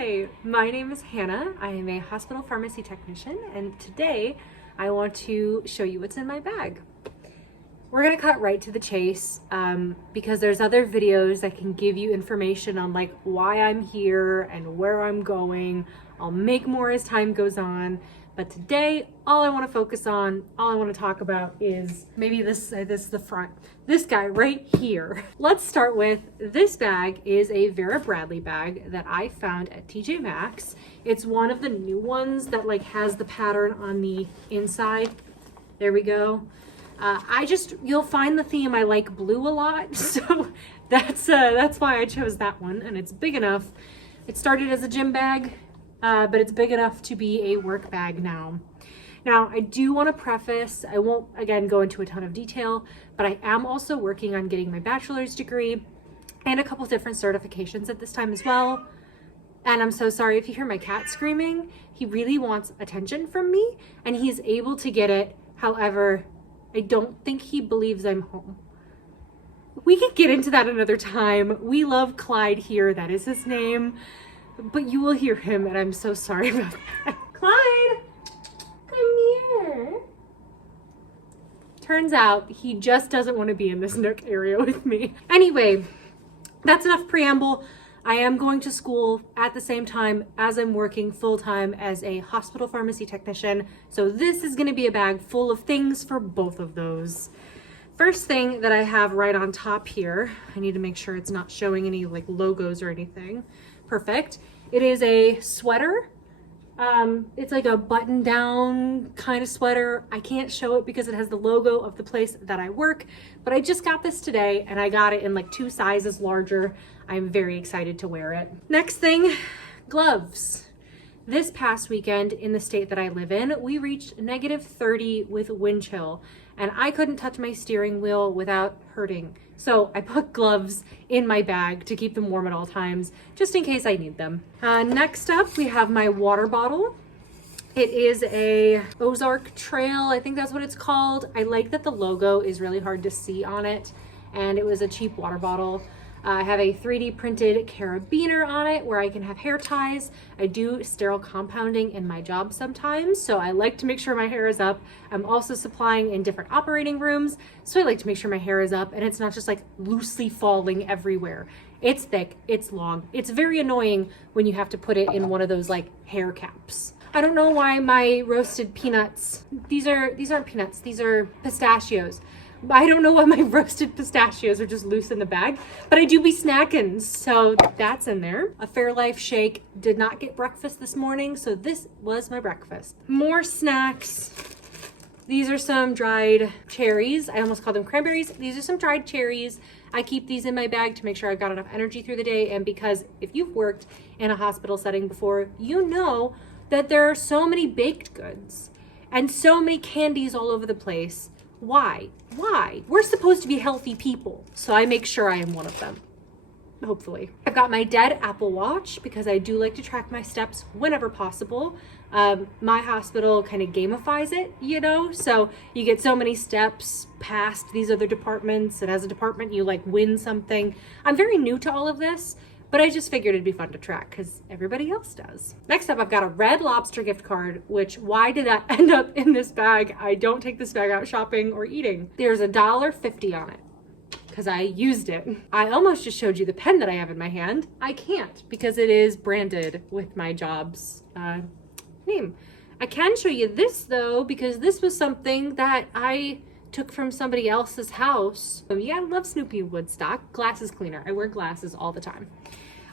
Hi, my name is Hannah. I am a hospital pharmacy technician, and today I want to show you what's in my bag. We're gonna cut right to the chase because there's other videos that can give you information on like why I'm here and where I'm going. I'll make more as time goes on, but today all I want to focus on, all I want to talk about is maybe this is the front. This guy right here. Let's start with this bag is a Vera Bradley bag that I found at TJ Maxx. It's one of the new ones that like has the pattern on the inside. There we go. You'll find the theme, I like blue a lot, so that's why I chose that one, and it's big enough. It started as a gym bag, but it's big enough to be a work bag now. Now, I do want to preface, I won't again go into a ton of detail, but I am also working on getting my bachelor's degree and a couple different certifications at this time as well. And I'm so sorry if you hear my cat screaming. He really wants attention from me, and he's able to get it. However, I don't think he believes I'm home. We could get into that another time. We love Clyde here, that is his name, but you will hear him, and I'm so sorry about that. Clyde, come here. Turns out he just doesn't want to be in this nook area with me. Anyway, that's enough preamble. I am going to school at the same time as I'm working full-time as a hospital pharmacy technician. So this is gonna be a bag full of things for both of those. First thing that I have right on top here, I need to make sure it's not showing any like logos or anything. Perfect. It is a sweater. It's like a button down kind of sweater. I can't show it because it has the logo of the place that I work, but I just got this today and I got it in like 2 sizes larger. I'm very excited to wear it. Next thing, gloves. This past weekend in the state that I live in, we reached -30 with wind chill, and I couldn't touch my steering wheel without hurting. So I put gloves in my bag to keep them warm at all times, just in case I need them. Next up, we have my water bottle. It is a Ozark Trail, I think that's what it's called. I like that the logo is really hard to see on it, and it was a cheap water bottle. I have a 3D printed carabiner on it where I can have hair ties. I do sterile compounding in my job sometimes, so I like to make sure my hair is up. I'm also supplying in different operating rooms, so I like to make sure my hair is up and it's not just like loosely falling everywhere. It's thick, it's long. It's very annoying when you have to put it in one of those like hair caps. I don't know why my roasted peanuts, these aren't peanuts, these are pistachios. I don't know why my roasted pistachios are just loose in the bag, but I do be snacking, so that's in there. A Fairlife shake. Did not get breakfast this morning, so this was my breakfast. More snacks. These are some dried cherries. I almost called them cranberries. These are some dried cherries. I keep these in my bag to make sure I've got enough energy through the day, and because if you've worked in a hospital setting before, you know that there are so many baked goods and so many candies all over the place. Why? We're supposed to be healthy people, so I make sure I am one of them, hopefully. I've got my dead Apple Watch because I do like to track my steps whenever possible. My hospital kind of gamifies it, you know, so you get so many steps past these other departments, and as a department you like win something. I'm very new to all of this, but I just figured it'd be fun to track because everybody else does. Next up, I've got a Red Lobster gift card, which why did that end up in this bag? I don't take this bag out shopping or eating. There's $1.50 on it because I used it. I almost just showed you the pen that I have in my hand. I can't because it is branded with my job's name. I can show you this though, because this was something that I took from somebody else's house. Yeah, I love Snoopy Woodstock. Glasses cleaner. I wear glasses all the time.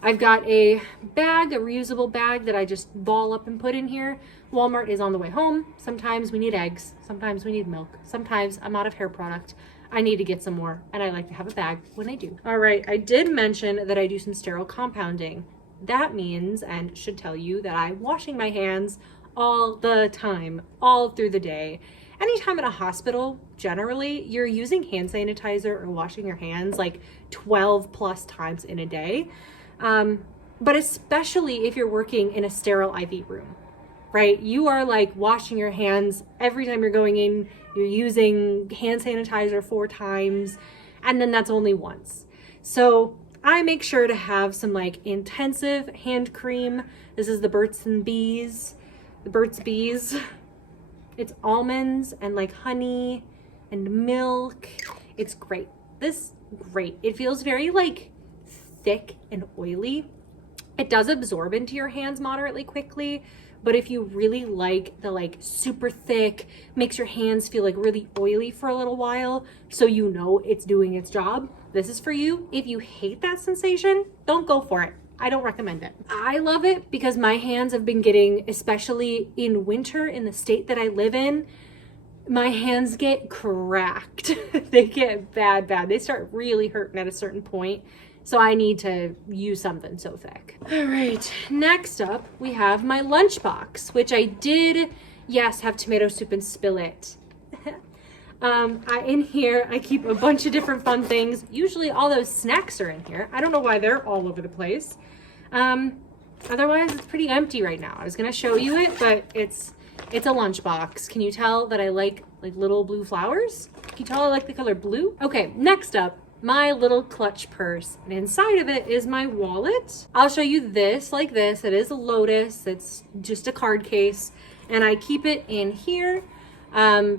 I've got a bag, a reusable bag that I just ball up and put in here. Walmart is on the way home. Sometimes we need eggs. Sometimes we need milk. Sometimes I'm out of hair product. I need to get some more, and I like to have a bag when I do. All right, I did mention that I do some sterile compounding. That means, and should tell you, that I'm washing my hands all the time, all through the day. Anytime in a hospital, generally, you're using hand sanitizer or washing your hands like 12 plus times in a day. But especially if you're working in a sterile IV room, right? You are like washing your hands every time you're going in. You're using hand sanitizer 4 times, and then that's only once. So I make sure to have some like intensive hand cream. This is the Burt's Bees. It's almonds and like honey and milk. It's great. Great. It feels very like thick and oily. It does absorb into your hands moderately quickly, but if you really like the like super thick, makes your hands feel like really oily for a little while, so you know it's doing its job, this is for you. If you hate that sensation, don't go for it. I don't recommend it. I love it because my hands have been getting, especially in winter in the state that I live in, my hands get cracked. They get bad. They start really hurting at a certain point. So I need to use something so thick. All right, next up we have my lunchbox, which I did, yes, have tomato soup and spill it. In here, I keep a bunch of different fun things. Usually all those snacks are in here. I don't know why they're all over the place. Otherwise, it's pretty empty right now. I was gonna show you it, but it's a lunchbox. Can you tell that I like little blue flowers? Can you tell I like the color blue? Okay, next up, my little clutch purse. And inside of it is my wallet. I'll show you this like this. It is a Lotus. It's just a card case. And I keep it in here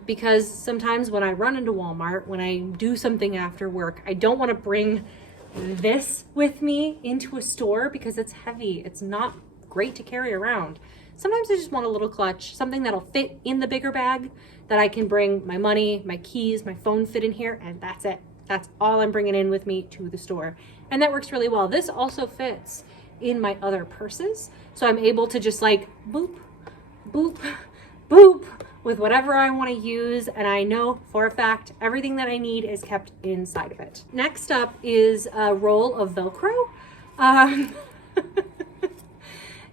because sometimes when I run into Walmart, when I do something after work, I don't want to bring this with me into a store because it's heavy. It's not great to carry around. Sometimes I just want a little clutch, something that'll fit in the bigger bag that I can bring my money, my keys, my phone fit in here, and that's it. That's all I'm bringing in with me to the store. And that works really well. This also fits in my other purses. So I'm able to just like boop, boop, boop with whatever I want to use. And I know for a fact, everything that I need is kept inside of it. Next up is a roll of Velcro.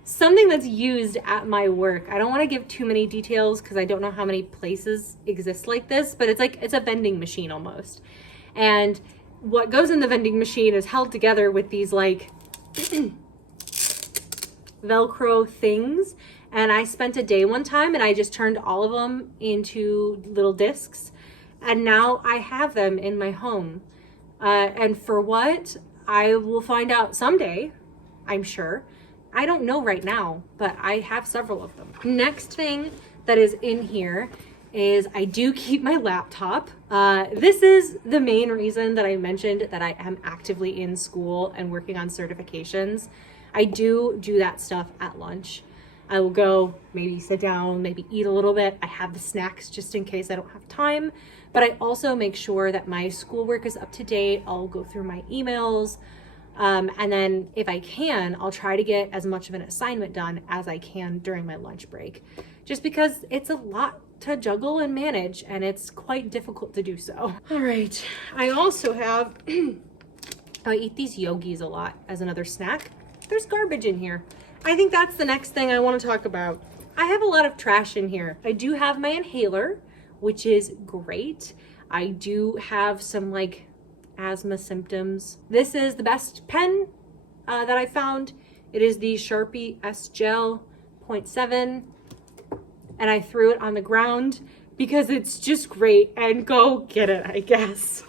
Something that's used at my work. I don't want to give too many details because I don't know how many places exist like this, but it's a vending machine almost. And what goes in the vending machine is held together with these like Velcro things. And I spent a day one time and I just turned all of them into little discs. And now I have them in my home. And for what? I will find out someday, I'm sure. I don't know right now, but I have several of them. Next thing that is in here is I do keep my laptop. This is the main reason that I mentioned that I am actively in school and working on certifications. I do that stuff at lunch. I will go maybe sit down, maybe eat a little bit. I have the snacks just in case I don't have time, but I also make sure that my schoolwork is up to date. I'll go through my emails. And then if I can, I'll try to get as much of an assignment done as I can during my lunch break, just because it's a lot to juggle and manage and it's quite difficult to do so. All right. I also have, I eat these yogis a lot as another snack. There's garbage in here. I think that's the next thing I want to talk about. I have a lot of trash in here. I do have my inhaler, which is great. I do have some like asthma symptoms. This is the best pen that I found. It is the Sharpie S Gel 0.7 and I threw it on the ground because it's just great and go get it, I guess.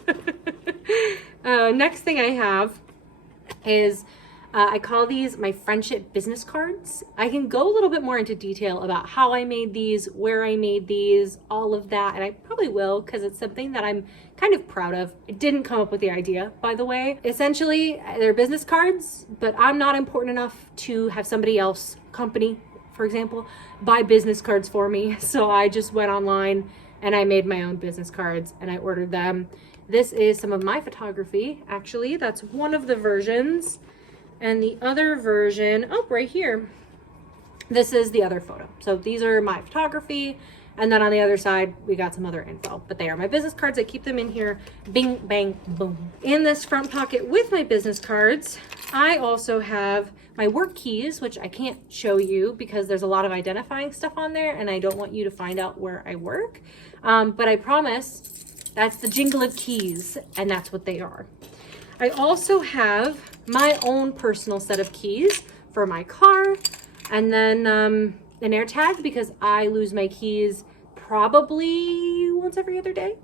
Next thing I have is I call these my friendship business cards. I can go a little bit more into detail about how I made these, where I made these, all of that, and I probably will because it's something that I'm kind of proud of. I didn't come up with the idea, by the way. Essentially, they're business cards, but I'm not important enough to have somebody else, company, for example, buy business cards for me. So I just went online and I made my own business cards and I ordered them. This is some of my photography, actually. That's one of the versions. And the other version, oh, right here, this is the other photo. So these are my photography. And then on the other side, we got some other info, but they are my business cards. I keep them in here, bing, bang, boom. In this front pocket with my business cards, I also have my work keys, which I can't show you because there's a lot of identifying stuff on there and I don't want you to find out where I work. But I promise that's the jingle of keys and that's what they are. I also have my own personal set of keys for my car and then an AirTag because I lose my keys probably once every other day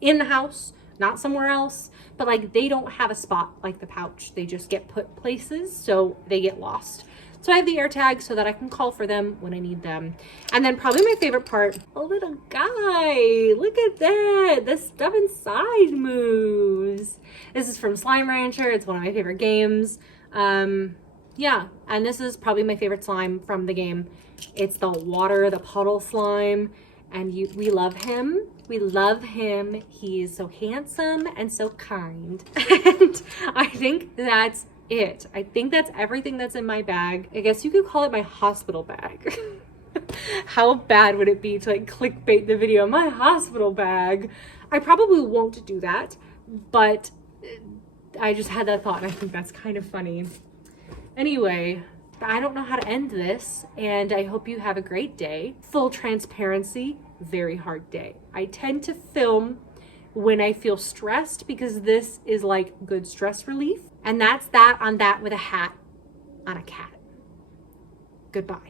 in the house not somewhere else, but like they don't have a spot like the pouch. They just get put places, so they get lost. So I have the AirTag so that I can call for them when I need them. And then probably my favorite part, a little guy. Look at that. The stuff inside moves. This is from Slime Rancher. It's one of my favorite games. Yeah, and this is probably my favorite slime from the game. It's the water, the puddle slime, and we love him. We love him. He is so handsome and so kind. And I think that's it. I think that's everything that's in my bag. I guess you could call it my hospital bag. How bad would it be to like clickbait the video, my hospital bag? I probably won't do that, but I just had that thought and I think that's kind of funny. Anyway, I don't know how to end this, and I hope you have a great day. Full transparency, very hard day. I tend to film when I feel stressed because this is like good stress relief. And that's that on that with a hat on a cat. Goodbye.